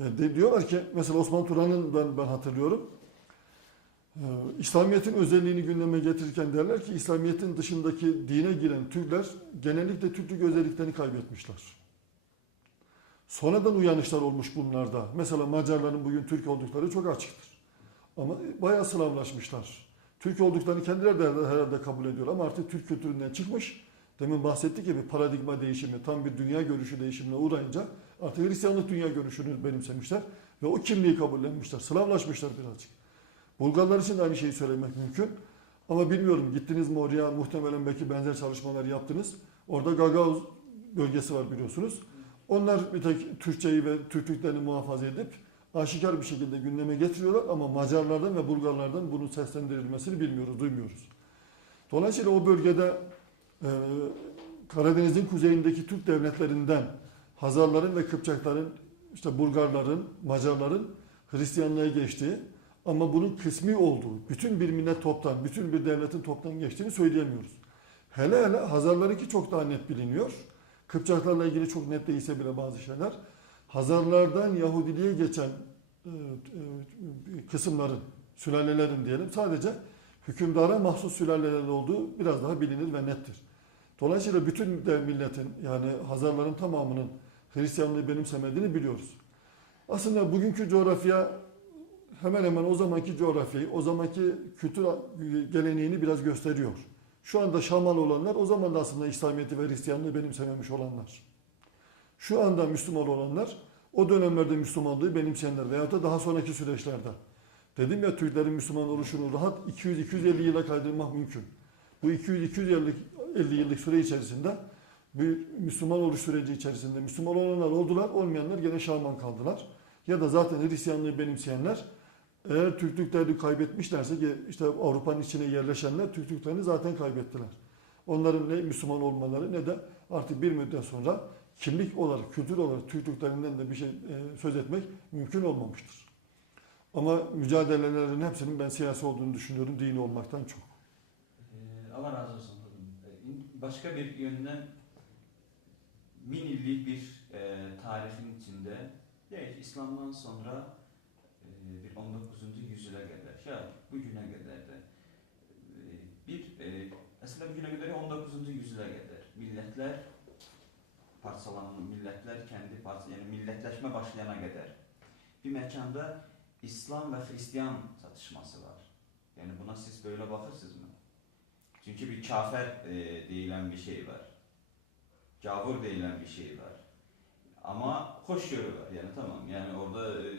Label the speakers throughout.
Speaker 1: E, de, diyorlar ki mesela Osman Turan'ın ben, ben hatırlıyorum. E, İslamiyet'in özelliğini gündeme getirirken derler ki İslamiyet'in dışındaki dine giren Türkler genellikle Türklük özelliklerini kaybetmişler. Sonradan uyanışlar olmuş bunlarda. Mesela Macarların bugün Türk oldukları çok açıktır. Ama bayağı Slavlaşmışlar. Türk olduklarını kendileri de herhalde kabul ediyor ama artık Türk kültüründen çıkmış. Demin bahsettik gibi paradigma değişimi, tam bir dünya görüşü değişimine uğrayınca artık Hristiyanlık dünya görüşünü benimsemişler ve o kimliği kabullenmişler. Slavlaşmışlar birazcık. Bulgarlar için de aynı şeyi söylemek mümkün. Ama bilmiyorum gittiniz mi oraya muhtemelen belki benzer çalışmalar yaptınız. Orada Gagauz bölgesi var biliyorsunuz. Onlar bir tek Türkçeyi ve Türklüklerini muhafaza edip aşikar bir şekilde gündeme getiriyorlar ama Macarlardan ve Bulgarlardan bunun seslendirilmesini bilmiyoruz, duymuyoruz. Dolayısıyla o bölgede e, Karadeniz'in kuzeyindeki Türk devletlerinden Hazarların ve Kıpçakların, işte Bulgarların, Macarların Hristiyanlığa geçtiği ama bunun kısmi olduğu, bütün bir millet toptan, bütün bir devletin toptan geçtiğini söyleyemiyoruz. Hele hele Hazarlarınki çok daha net biliniyor. Kıpçaklarla ilgili çok net değilse bile bazı şeyler. Hazarlardan Yahudiliğe geçen e, e, kısımların, sülalelerin diyelim sadece hükümdara mahsus sülaleler olduğu biraz daha bilinir ve nettir. Dolayısıyla bütün de milletin yani Hazarların tamamının Hristiyanlığı benimsemediğini biliyoruz. Aslında bugünkü coğrafya hemen hemen o zamanki coğrafyayı, o zamanki kültür geleneğini biraz gösteriyor. Şu anda Şamal olanlar o zaman da aslında İslamiyet'i ve Hristiyanlığı benimsememiş olanlar. Şu anda Müslüman olanlar o dönemlerde Müslümanlığı benimseyenler veyahut da daha sonraki süreçlerde. Dedim ya Türklerin Müslüman oluşunu rahat 200-250 yıla kaydırmak mümkün. Bu 200-250 yıllık, 50 yıllık süre içerisinde bir Müslüman oluş süreci içerisinde Müslüman olanlar oldular, olmayanlar gene Şaman kaldılar. Ya da zaten Hristiyanlığı benimseyenler eğer Türklüklerini kaybetmişlerse işte Avrupa'nın içine yerleşenler Türklüklerini zaten kaybettiler. Onların ne Müslüman olmaları ne de artık bir müddet sonra kimlik olarak, kültür olarak Türklüklerinden de bir şey e, söz etmek mümkün olmamıştır. Ama mücadelelerin hepsinin ben siyasi olduğunu düşünüyorum dini olmaktan çok.
Speaker 2: Ee, Allah razı olsun. Başka bir yönden minillik bir e, tarihin içinde değil, İslam'dan sonra e, bir 19. yüzyıla kadar, ya bugüne kadar da e, bir e, aslında bugüne kadar 19. yüzyıla kadar milletler parçalanma, milletler kendi parça, yani milletleşme başlayana kadar bir mekanda İslam ve Hristiyan çatışması var. Yani buna siz böyle bakırsınız mı? Çünkü bir kafer e, deyilen bir şey var. Cavur deyilen bir şey var. Ama hoşgörü var yani tamam yani orada e,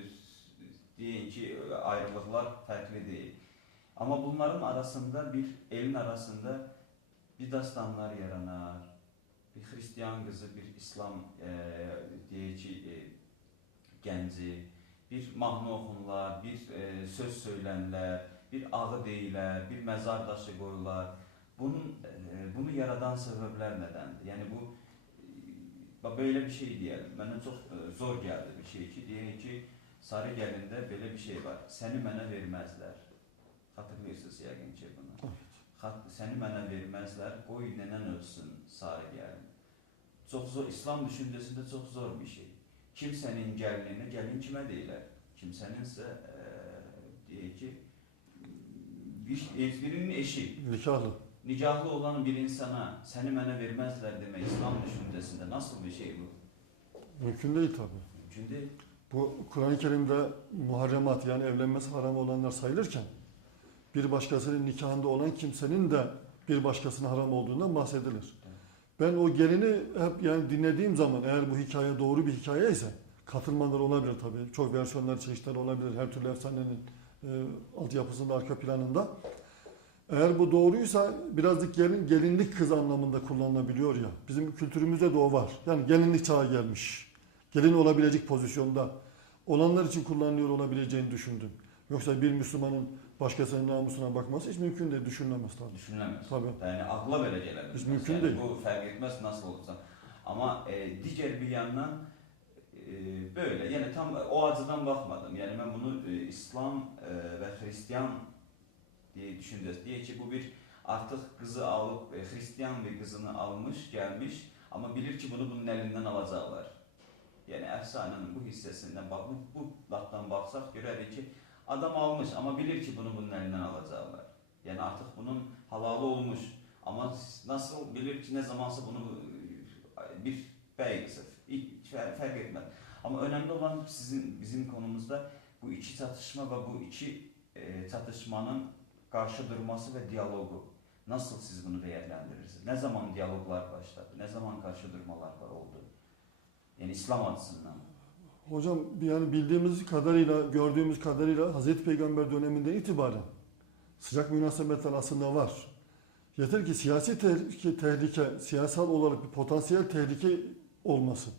Speaker 2: deyin ki ayrılıklar farklı değil. Ama bunların arasında bir elin arasında bir dastanlar yaranar. Bir Hristiyan kızı, bir İslam e, deyici e, genci, bir mahnı oxunlar, bir e, söz söylenlər, bir ağı deyilər, bir məzar daşı qoyurlar. Bunun e, bunu yaradan səbəblər nədəndir? Yəni bu e, belə bir şey deyəlim. Mənə çox e, zor gəldi bir şey ki, deyək ki, sarı gəlində belə bir şey var. Səni mənə verməzlər. Xatırlayırsınız yəqin ki bunu. Xat, səni mənə verməzlər, qoy nənən ölsün sarı gəlin. Çox zor, İslam düşüncəsində çox zor bir şey. Kimsənin gəlinini gəlin kimə deyilər? Kimsəninsə e, deyək ki, bir, birinin eşi,
Speaker 1: Nikahlı.
Speaker 2: Nikahlı olan bir insana səni mənə verməzlər demək İslam düşüncəsində nasıl bir şey bu?
Speaker 1: Mümkün değil tabii.
Speaker 2: Mümkün deyil.
Speaker 1: Bu Kur'an-ı Kerim'de muharremat yani evlenmesi haram olanlar sayılırken bir başkasının nikahında olan kimsenin de bir başkasına haram olduğundan bahsedilir. Ben o gelini hep yani dinlediğim zaman eğer bu hikaye doğru bir hikaye ise katılmalar olabilir tabii. Çok versiyonlar, çeşitler olabilir. Her türlü efsanenin e, altyapısında, arka planında. Eğer bu doğruysa birazcık gelin, gelinlik kız anlamında kullanılabiliyor ya. Bizim kültürümüzde de o var. Yani gelinlik çağı gelmiş. Gelin olabilecek pozisyonda olanlar için kullanılıyor olabileceğini düşündüm. Yoksa bir Müslümanın başkasının namusuna bakması hiç mümkün değil, düşünülemez tabii.
Speaker 2: Düşünüləməz.
Speaker 1: Tabii.
Speaker 2: Ağla belə gələ
Speaker 1: Biz
Speaker 2: bilməz.
Speaker 1: mümkün
Speaker 2: yəni,
Speaker 1: deyil.
Speaker 2: Bu fərq etməz nasıl olsa. Amma e, digər bir yandan e, böyle yəni tam o açıdan baxmadım. Yəni mən bunu e, İslam e, və Xristiyan diye düşüncəsi. Deyək ki, bu bir artıq qızı alıb e, Xristiyan bir qızını almış, gəlmiş, amma bilir ki, bunu bunun əlindən alacaqlar. Yani efsanenin bu hissesinden bak, bu, bu laftan baksak görerik ki adam almış ama bilir ki bunu bunun elinden alacaklar. Yani artık bunun halalı olmuş ama nasıl bilir ki ne zamansa bunu e, bir bey fark etmez. Ama önemli olan sizin bizim konumuzda bu iki çatışma ve bu iki e, çatışmanın karşı durması ve diyalogu. Nasıl siz bunu değerlendirirsiniz? Ne zaman diyaloglar başladı? Ne zaman karşı durmalar oldu? Yani İslam açısından.
Speaker 1: Hocam yani bildiğimiz kadarıyla, gördüğümüz kadarıyla Hazreti Peygamber döneminden itibaren sıcak münasebetler aslında var. Yeter ki siyasi tehlike, tehlike, siyasal olarak bir potansiyel tehlike olmasın.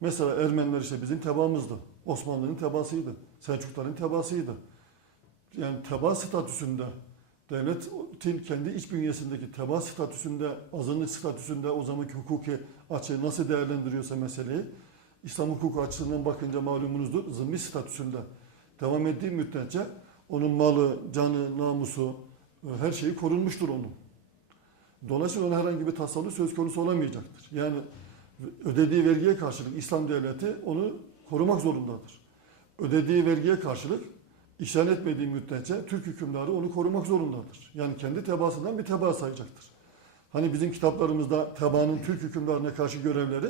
Speaker 1: Mesela Ermeniler işte bizim tebaamızdı. Osmanlı'nın tebaasıydı. Selçukların tebaasıydı. Yani teba statüsünde devletin kendi iç bünyesindeki teba statüsünde, azınlık statüsünde o zamanki hukuki açığı nasıl değerlendiriyorsa meseleyi İslam hukuku açısından bakınca malumunuzdur zımmi statüsünde devam ettiği müddetçe onun malı, canı, namusu e, her şeyi korunmuştur onun. Dolayısıyla ona herhangi bir tasarruf söz konusu olamayacaktır. Yani ödediği vergiye karşılık İslam devleti onu korumak zorundadır. Ödediği vergiye karşılık isyan etmediği müddetçe Türk hükümdarı onu korumak zorundadır. Yani kendi tebaasından bir tebaa sayacaktır. Hani bizim kitaplarımızda tebaanın Türk hükümdarına karşı görevleri,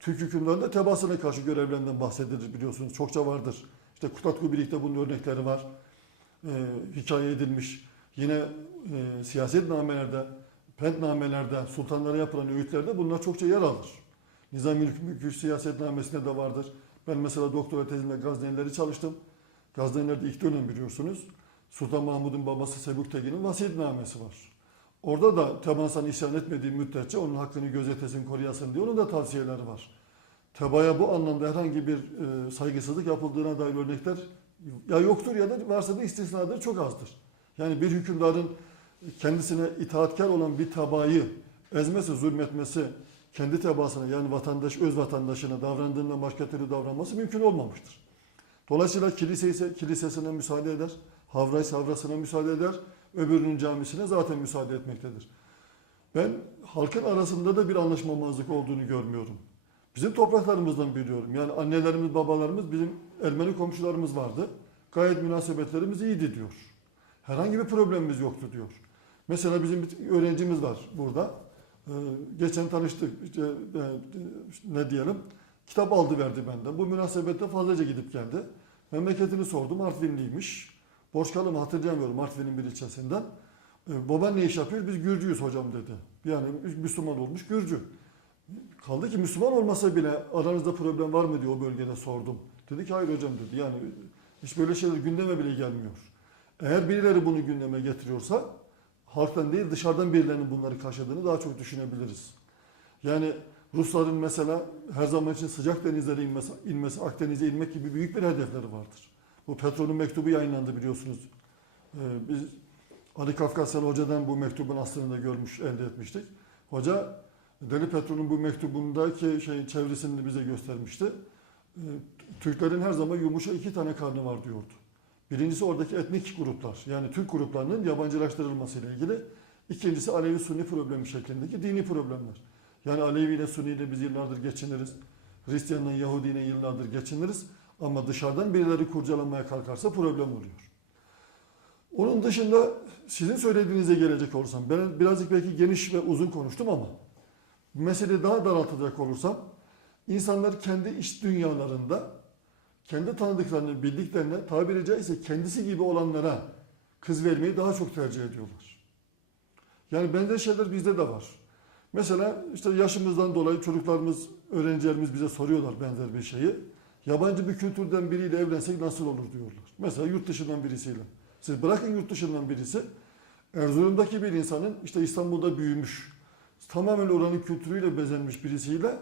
Speaker 1: Türk hükümdarının da tebaasına karşı görevlerinden bahsedilir biliyorsunuz. Çokça vardır. İşte Kutatku Birlik'te bunun örnekleri var. Ee, hikaye edilmiş. Yine e, siyasetnamelerde, pentnamelerde, sultanlara yapılan öğütlerde bunlar çokça yer alır. Nizami Hükmü siyasetnamesinde de vardır. Ben mesela doktora tezimde Gaznelileri çalıştım. Gazneliler'de ilk dönem biliyorsunuz. Sultan Mahmud'un babası Sebüktegin'in vasiyetnamesi var. Orada da tebaasına isyan etmediği müddetçe onun hakkını gözetesin, koruyasın diye onun da tavsiyeleri var. Tebaya bu anlamda herhangi bir e, saygısızlık yapıldığına dair örnekler ya yoktur ya da varsa da istisnadır, çok azdır. Yani bir hükümdarın kendisine itaatkar olan bir tabayı ezmesi, zulmetmesi, kendi tebaasına yani vatandaş, öz vatandaşına davrandığından başka türlü davranması mümkün olmamıştır. Dolayısıyla kilise ise kilisesine müsaade eder, havra ise havrasına müsaade eder, öbürünün camisine zaten müsaade etmektedir. Ben halkın arasında da bir anlaşmamazlık olduğunu görmüyorum. Bizim topraklarımızdan biliyorum. Yani annelerimiz, babalarımız, bizim Ermeni komşularımız vardı. Gayet münasebetlerimiz iyiydi diyor. Herhangi bir problemimiz yoktu diyor. Mesela bizim bir öğrencimiz var burada. Ee, geçen tanıştık. İşte, e, ne diyelim? Kitap aldı verdi benden. Bu münasebette fazlaca gidip geldi. Memleketini sordum. Artvinliymiş. Borçkalı mı hatırlayamıyorum Artvin'in bir ilçesinden. Ee, baban ne iş yapıyor? Biz Gürcüyüz hocam dedi. Yani Müslüman olmuş Gürcü. Kaldı ki Müslüman olmasa bile aranızda problem var mı diye o bölgede sordum. Dedi ki hayır hocam dedi. Yani hiç böyle şeyler gündeme bile gelmiyor. Eğer birileri bunu gündeme getiriyorsa halktan değil dışarıdan birilerinin bunları kaşıdığını daha çok düşünebiliriz. Yani Rusların mesela her zaman için sıcak denizlere inmesi, inmesi Akdeniz'e inmek gibi büyük bir hedefleri vardır. Bu Petrol'ün mektubu yayınlandı biliyorsunuz. Ee, biz Ali Kafkasyalı Hoca'dan bu mektubun aslını da görmüş, elde etmiştik. Hoca Deli Petrol'ün bu mektubundaki şey çevresini bize göstermişti. Ee, Türklerin her zaman yumuşak iki tane karnı var diyordu. Birincisi oradaki etnik gruplar yani Türk gruplarının yabancılaştırılması ile ilgili. İkincisi Alevi Sunni problemi şeklindeki dini problemler. Yani Alevi ile Sunni ile biz yıllardır geçiniriz. Hristiyanla Yahudi ile yıllardır geçiniriz. Ama dışarıdan birileri kurcalamaya kalkarsa problem oluyor. Onun dışında sizin söylediğinize gelecek olursam, ben birazcık belki geniş ve uzun konuştum ama meseleyi daha daraltacak olursam, insanlar kendi iş dünyalarında, kendi tanıdıklarını, bildiklerine, tabiri caizse kendisi gibi olanlara kız vermeyi daha çok tercih ediyorlar. Yani benzer şeyler bizde de var. Mesela işte yaşımızdan dolayı çocuklarımız, öğrencilerimiz bize soruyorlar benzer bir şeyi. Yabancı bir kültürden biriyle evlensek nasıl olur diyorlar. Mesela yurt dışından birisiyle. Siz bırakın yurt dışından birisi, Erzurum'daki bir insanın işte İstanbul'da büyümüş, tamamen oranın kültürüyle bezenmiş birisiyle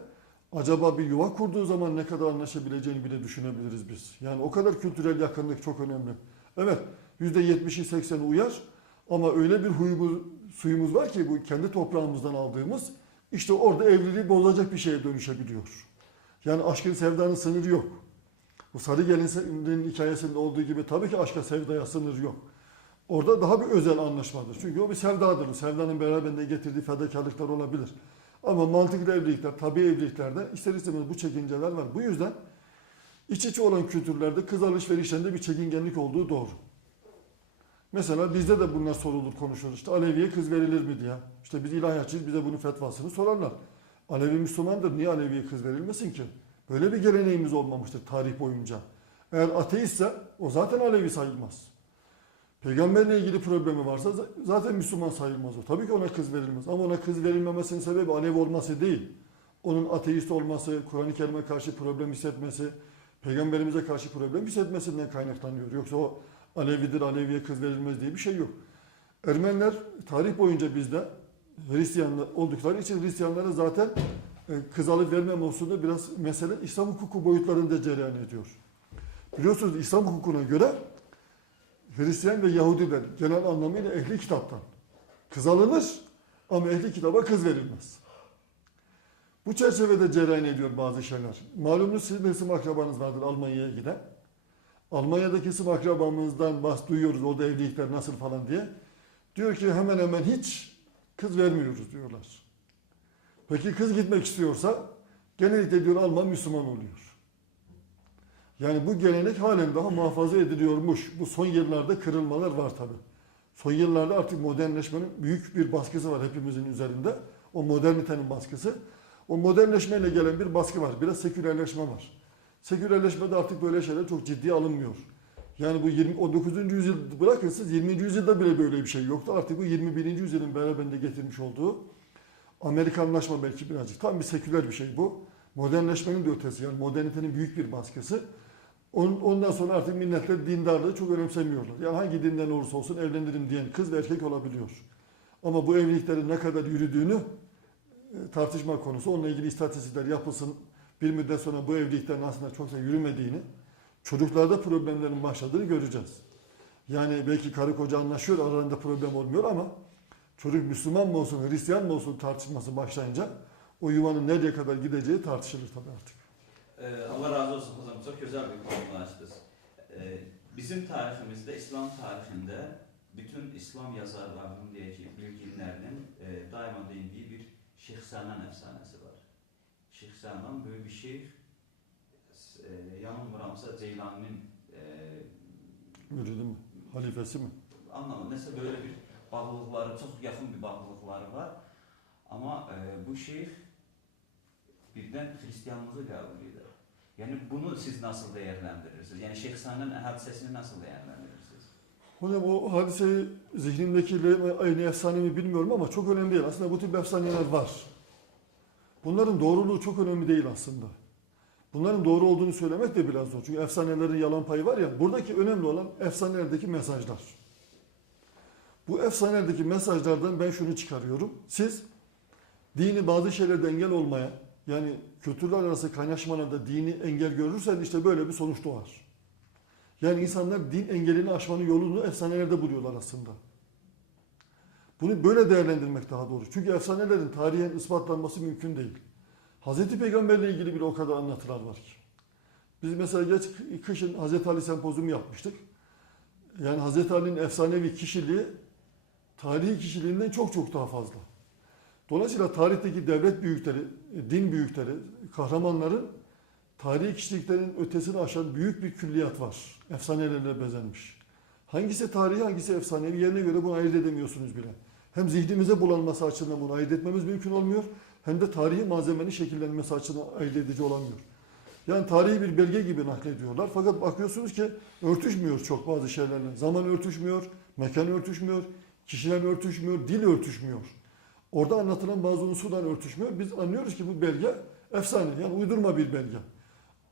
Speaker 1: acaba bir yuva kurduğu zaman ne kadar anlaşabileceğini bile düşünebiliriz biz. Yani o kadar kültürel yakınlık çok önemli. Evet %70'i 80'i uyar ama öyle bir huyumuz, suyumuz var ki bu kendi toprağımızdan aldığımız işte orada evliliği bozacak bir şeye dönüşebiliyor. Yani aşkın sevdanın sınırı yok. Bu Sarı Gelin'in hikayesinde olduğu gibi tabii ki aşka sevdaya sınır yok. Orada daha bir özel anlaşmadır. Çünkü o bir sevdadır. Sevdanın beraberinde getirdiği fedakarlıklar olabilir. Ama mantıklı evlilikler, tabi evliliklerde ister istemez bu çekinceler var. Bu yüzden iç içe olan kültürlerde kız alışverişlerinde bir çekingenlik olduğu doğru. Mesela bizde de bunlar sorulur, konuşulur. İşte Alevi'ye kız verilir mi diye. İşte biz ilahiyatçıyız, bize bunun fetvasını sorarlar. Alevi Müslümandır, niye Alevi'ye kız verilmesin ki? Böyle bir geleneğimiz olmamıştır tarih boyunca. Eğer ateistse o zaten Alevi sayılmaz. Peygamberle ilgili problemi varsa zaten Müslüman sayılmaz o. Tabii ki ona kız verilmez. Ama ona kız verilmemesinin sebebi Alevi olması değil. Onun ateist olması, Kur'an-ı Kerim'e karşı problem hissetmesi, Peygamberimize karşı problem hissetmesinden kaynaklanıyor. Yoksa o Alevidir, Aleviye kız verilmez diye bir şey yok. Ermeniler tarih boyunca bizde Hristiyanlar oldukları için Hristiyanlara zaten e, kız alıp vermem konusunda biraz mesele İslam hukuku boyutlarında cereyan ediyor. Biliyorsunuz İslam hukukuna göre Hristiyan ve Yahudiler genel anlamıyla ehli kitaptan kız alınır ama ehli kitaba kız verilmez. Bu çerçevede cereyan ediyor bazı şeyler. Malumunuz sizin de isim akrabanız vardır Almanya'ya giden. Almanya'daki isim akrabamızdan bahs duyuyoruz orada evlilikler nasıl falan diye. Diyor ki hemen hemen hiç kız vermiyoruz diyorlar. Peki kız gitmek istiyorsa genellikle diyor Alman Müslüman oluyor. Yani bu gelenek halen daha muhafaza ediliyormuş. Bu son yıllarda kırılmalar var tabi. Son yıllarda artık modernleşmenin büyük bir baskısı var hepimizin üzerinde. O modernitenin baskısı. O modernleşmeyle gelen bir baskı var. Biraz sekülerleşme var. Sekülerleşmede artık böyle şeyler çok ciddiye alınmıyor. Yani bu 20, 19. yüzyıl bırakın siz 20. yüzyılda bile böyle bir şey yoktu. Artık bu 21. yüzyılın beraberinde getirmiş olduğu Amerikanlaşma belki birazcık. Tam bir seküler bir şey bu. Modernleşmenin de ötesi yani modernitenin büyük bir baskısı. On- Ondan sonra artık milletler dindarlığı çok önemsemiyorlar. Yani hangi dinden olursa olsun evlenirim diyen kız ve erkek olabiliyor. Ama bu evliliklerin ne kadar yürüdüğünü e, tartışma konusu. Onunla ilgili istatistikler yapılsın. Bir müddet sonra bu evliliklerin aslında çok da yürümediğini, çocuklarda problemlerin başladığını göreceğiz. Yani belki karı koca anlaşıyor, aralarında problem olmuyor ama çocuk Müslüman mı olsun, Hristiyan mı olsun tartışması başlayınca o yuvanın nereye kadar gideceği tartışılır tabii artık.
Speaker 2: Ee, Allah razı olsun hocam. Çok güzel bir konu açtınız. Ee, bizim tarihimizde, İslam tarihinde bütün İslam yazarlarının diyeceği bilginlerinin e, daima değindiği bir Şeyh Sanan efsanesi. Şeyh Sanan böyle bir şeyh e, yanılmıramsa Ceylani'nin e,
Speaker 1: Müridi mi? Halifesi mi?
Speaker 2: anlamı neyse böyle bir bağlılıkları, çok yakın bir bağlılıkları var. Ama e, bu şeyh birden Hristiyanlığı kabul eder. Yani bunu siz nasıl değerlendirirsiniz? Yani Şeyh Sa'nın hadisesini nasıl değerlendirirsiniz?
Speaker 1: Hocam o hadiseyi zihnimdekiyle aynı efsane mi bilmiyorum ama çok önemli değil. Aslında bu tip efsaneler var. Bunların doğruluğu çok önemli değil aslında. Bunların doğru olduğunu söylemek de biraz zor. Çünkü efsanelerin yalan payı var ya. Buradaki önemli olan efsanelerdeki mesajlar. Bu efsanelerdeki mesajlardan ben şunu çıkarıyorum. Siz dini bazı şeylerde engel olmaya, yani kültürler arası kaynaşmalarda dini engel görürseniz işte böyle bir sonuç doğar. Yani insanlar din engelini aşmanın yolunu efsanelerde buluyorlar aslında. Bunu böyle değerlendirmek daha doğru. Çünkü efsanelerin tarihen ispatlanması mümkün değil. Hazreti Peygamberle ilgili bile o kadar anlatılar var ki. Biz mesela geç kışın Hazreti Ali sempozyumu yapmıştık. Yani Hazreti Ali'nin efsanevi kişiliği tarihi kişiliğinden çok çok daha fazla. Dolayısıyla tarihteki devlet büyükleri, din büyükleri, kahramanların tarihi kişiliklerin ötesini aşan büyük bir külliyat var. Efsanelerle bezenmiş. Hangisi tarihi, hangisi efsanevi yerine göre bunu ayırt edemiyorsunuz bile. Hem zihnimize bulanması açısından bunu ayırt etmemiz mümkün olmuyor, hem de tarihi malzemenin şekillenmesi açısından ayırt edici olamıyor. Yani tarihi bir belge gibi naklediyorlar. Fakat bakıyorsunuz ki örtüşmüyor çok bazı şeylerle. Zaman örtüşmüyor, mekan örtüşmüyor, kişiler örtüşmüyor, dil örtüşmüyor. Orada anlatılan bazı unsurlar örtüşmüyor. Biz anlıyoruz ki bu belge efsane, yani uydurma bir belge.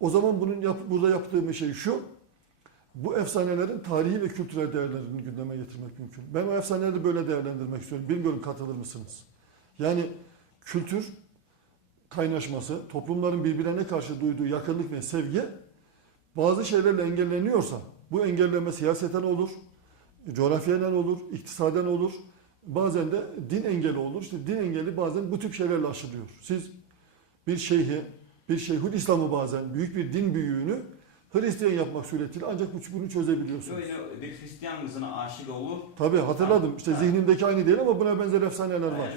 Speaker 1: O zaman bunun yap, burada yaptığım şey şu, bu efsanelerin tarihi ve kültürel değerlerini gündeme getirmek mümkün. Ben o efsaneleri böyle değerlendirmek istiyorum. Bilmiyorum katılır mısınız? Yani kültür kaynaşması, toplumların birbirlerine karşı duyduğu yakınlık ve sevgi bazı şeylerle engelleniyorsa, bu engelleme siyaseten olur, coğrafyadan olur, iktisaden olur, bazen de din engeli olur. İşte din engeli bazen bu tip şeylerle aşılıyor. Siz bir şeyhi, bir şeyhül İslam'ı bazen büyük bir din büyüğünü Hristiyan yapmak suretiyle ancak bu- bunu çözebiliyorsunuz.
Speaker 2: Böyle bir Hristiyan kızına aşık olur.
Speaker 1: Tabii hatırladım. İşte zihnimdeki aynı değil ama buna benzer efsaneler var.